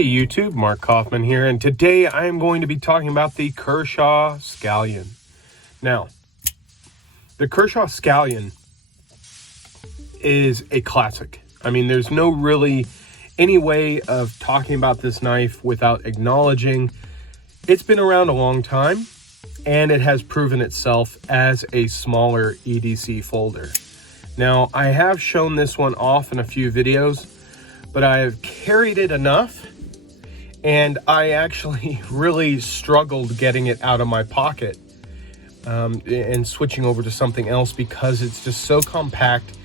Hey YouTube, Mark Kaufman here, and today I am going to be talking about the Kershaw Scallion. Now, the Kershaw Scallion is a classic. I mean, there's no really any way of talking about this knife without acknowledging it's been around a long time, and it has proven itself as a smaller EDC folder. Now, I have shown this one off in a few videos, but I have carried it enough, and I actually really struggled getting it out of my pocket and switching over to something else because it's just so compact.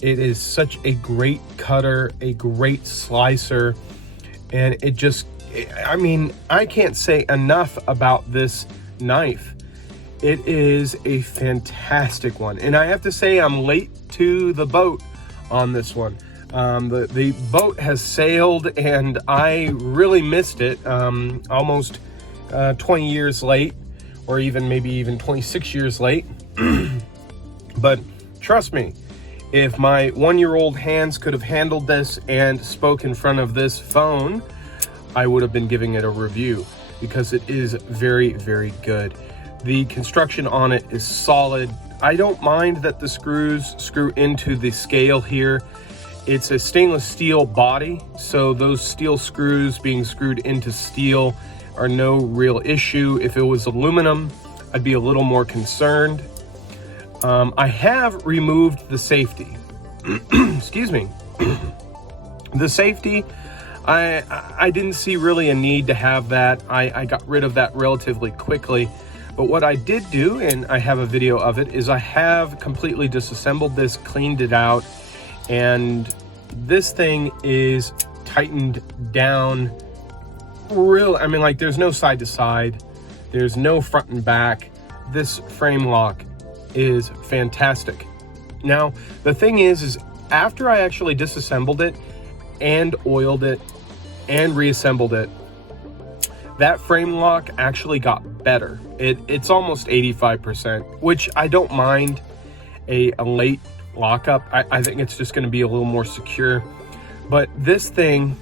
It is such a great cutter, a great slicer, and it just, I mean, I can't say enough about this knife. It is a fantastic one, and I have to say I'm late to the boat on this one. The boat has sailed and I really missed it, almost 20 years late, or maybe even 26 years late. But trust me, if my one-year-old hands could have handled this and spoke in front of this phone, I would have been giving it a review because it is very, very good. The construction on it is solid. I don't mind that the screws screw into the scale here. It's a stainless steel body, so those steel screws being screwed into steel are no real issue. If it was aluminum, I'd be a little more concerned. I have removed the safety. Excuse me. The safety, I didn't see really a need to have that. I got rid of that relatively quickly. But what I did do, and I have a video of it, is I have completely disassembled this, cleaned it out, and this thing is tightened down I mean, like, there's no side to side, there's no front and back. This frame lock is fantastic. Now, the thing is after I actually disassembled it and oiled it and reassembled it, that frame lock actually got better. It's almost 85%, which I don't mind a late lockup. I think it's just going to be a little more secure. But this thing,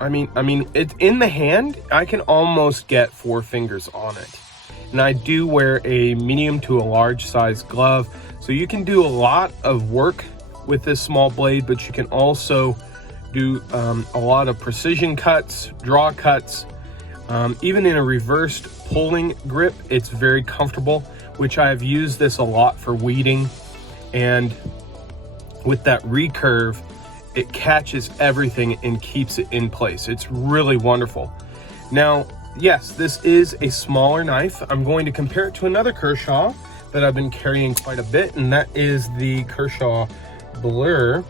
I mean, it's in the hand, I can almost get 4 fingers on it. And I do wear a medium to a large size glove, so you can do a lot of work with this small blade, but you can also do a lot of precision cuts, draw cuts. Even in a reversed pulling grip, it's very comfortable, which I've used this a lot for weeding. And with that recurve, it catches everything and keeps it in place. It's really wonderful. Now, yes, this is a smaller knife. I'm going to compare it to another Kershaw that I've been carrying quite a bit, and that is the Kershaw Blur.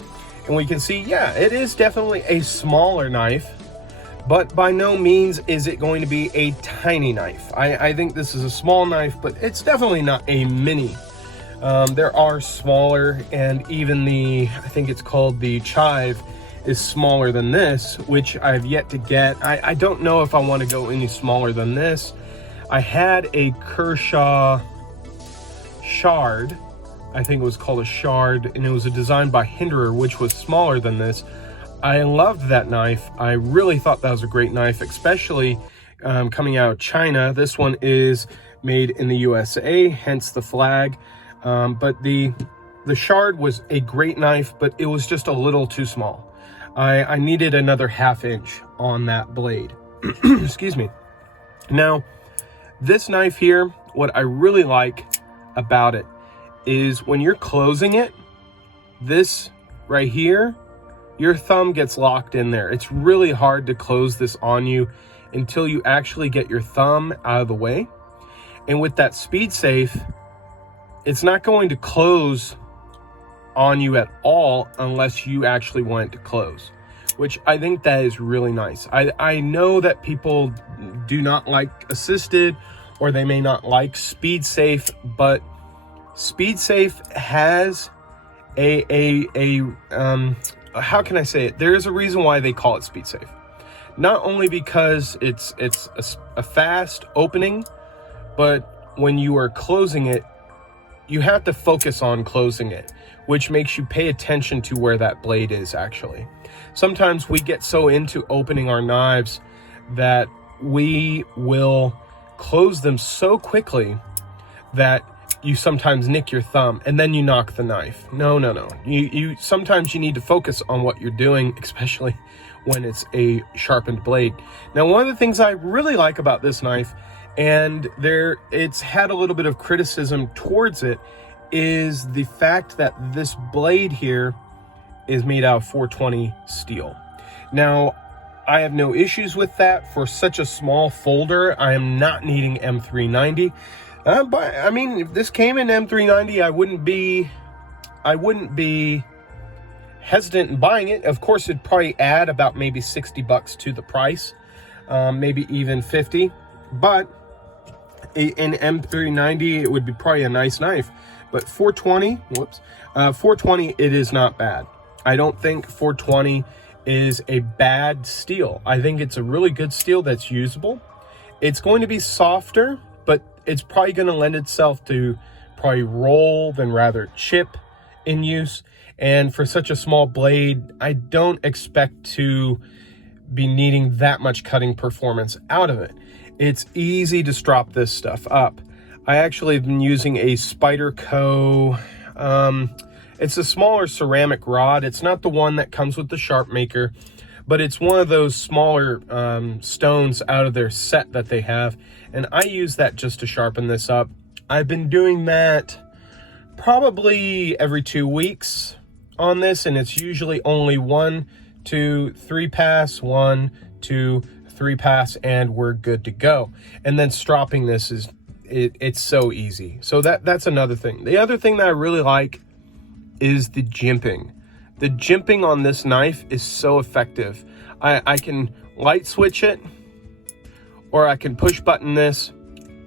And we can see, yeah, it is definitely a smaller knife, but by no means is it going to be a tiny knife. I think this is a small knife, but it's definitely not a mini. There are smaller, and even I think it's called the Chive, is smaller than this, which I've yet to get. I don't know if I want to go any smaller than this. I had a Kershaw Shard, I think it was called a Shard, and it was a design by Hinderer, which was smaller than this. I loved that knife. I really thought that was a great knife, especially coming out of China. This one is made in the USA, hence the flag. But the Shard was a great knife, but it was just a little too small. I needed another 1/2 inch on that blade. Excuse me. Now, this knife here, what I really like about it is when you're closing it, this right here, your thumb gets locked in there. It's really hard to close this on you until you actually get your thumb out of the way. And with that SpeedSafe, it's not going to close on you at all unless you actually want it to close, which I think that is really nice. I know that people do not like assisted, or they may not like SpeedSafe, but SpeedSafe has how can I say it? There is a reason why they call it SpeedSafe. Not only because it's a fast opening, but when you are closing it, you have to focus on closing it, which makes you pay attention to where that blade is actually. Sometimes we get so into opening our knives that we will close them so quickly that you sometimes nick your thumb and then you knock the knife. No. You sometimes you need to focus on what you're doing, especially when it's a sharpened blade. Now, one of the things I really like about this knife, and it's had a little bit of criticism towards it, is the fact that this blade here is made out of 420 steel. Now, I have no issues with that. For such a small folder, I am not needing M390. But I mean, if this came in M390, I wouldn't be hesitant in buying it. Of course, it'd probably add about maybe $60 to the price, maybe even 50. But in M390, it would be probably a nice knife. But 420, it is not bad. I don't think 420 is a bad steel. I think it's a really good steel that's usable. It's going to be softer, but it's probably going to lend itself to probably roll than rather chip in use. And for such a small blade, I don't expect to be needing that much cutting performance out of it. It's easy to strop this stuff up. I actually have been using a Spyderco. It's a smaller ceramic rod. It's not the one that comes with the Sharp Maker, but it's one of those smaller stones out of their set that they have. And I use that just to sharpen this up. I've been doing that probably every 2 weeks on this, and it's usually only 1, 2, 3 pass, 1, 2, 3 pass, and we're good to go. And then stropping this is, it's so easy. So that's another thing. The other thing that I really like is the jimping. The jimping on this knife is so effective. I can light switch it, or I can push button this,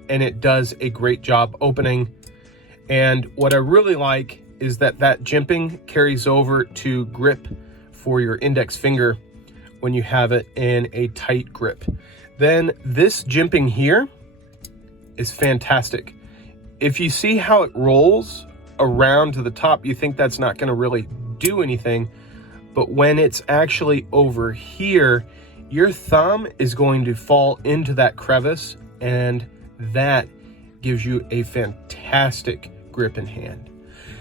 and it does a great job opening. And what I really like is that jimping carries over to grip for your index finger when you have it in a tight grip. Then this jimping here is fantastic. If you see how it rolls around to the top, you think that's not going to really do anything, but when it's actually over here, your thumb is going to fall into that crevice, and that gives you a fantastic grip in hand.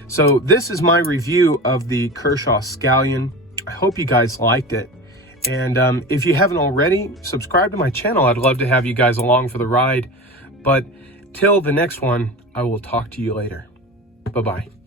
So this is my review of the Kershaw Scallion. I hope you guys liked it, and if you haven't already, subscribe to my channel. I'd love to have you guys along for the ride. But till the next one, I will talk to you later. Bye-bye.